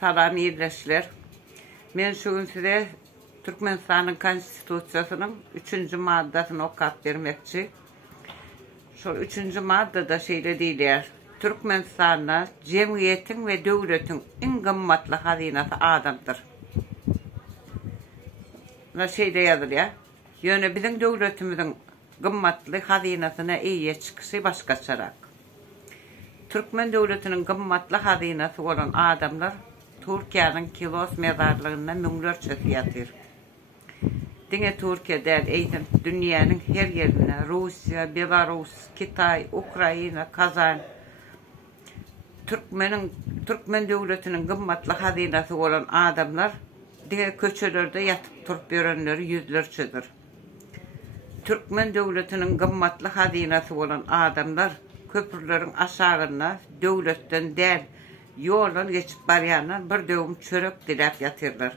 Salam iyirleşler. Men şu gün size Türkmenistan'ın konstitusiyasının 3. maddesini okuyup vermekçi. Şu 3. maddede şeyle deyler. Türkmenistan'da cemiyetin ve devletin en kımmatlı hazinesi adamdır. Buna şeyde yazılır ya. Yani bizim devletimizin kımmatlı hazinesine iyiye çıkışı başkaçarak. Türkmen devletinin kımmatlı hazinesi olan adamlar Türkiye'nin Kilos mezarlığına münglerçe yatır. Dine Türkiye değil, eğitim dünyanın her yerine, Rusya, Belarus, Kitay, Ukrayna, Kazan, Türkmen devletinin kımmatlı hazinesi olan adamlar dine köçelerde yatıp turup görenleri yüzlerçedir. Türkmen devletinin kımmatlı hazinesi olan adamlar köprülerin aşağına devletten değil yoldan geçip barayanlar bir dövüm çörek dilep yatırlar.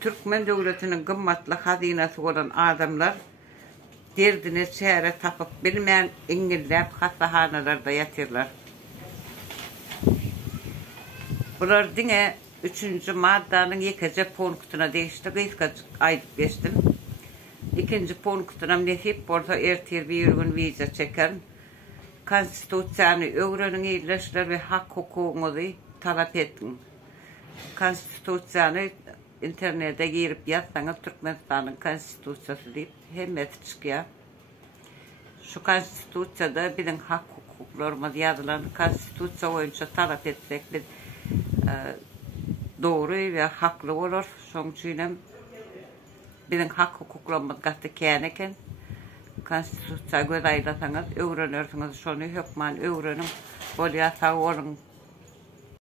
Türkmen devletinin kımmatlı hazinesi olan adamlar derdine çare tapıp bilmeyen İngilizler hastahanelerde yatırlar. Bunlar dine 3. maddenin 2. punktuna değişti. Kıyıska ayıp geçtim. 2. punktuna nesip olsa ertir bir gün vize çeker. Konstitusiyanı öğrenin iyileşler ve hak hukukunuzu talep edin. Konstitusiyanı internete girip yazsanız Türkmenistan'ın konstitusiyası deyip hemen çıkıyor. Şu konstitusiyada bizim hak hukuklarımız yazılan konstitusiya boyunca talep etsek biz doğru ve haklı olur. Son için bizim hak hukuklarımız katı kâneken konstitusya göz aylasanız öğrenirsiniz şunu hükmen öğrenin. Bolya sağ olun.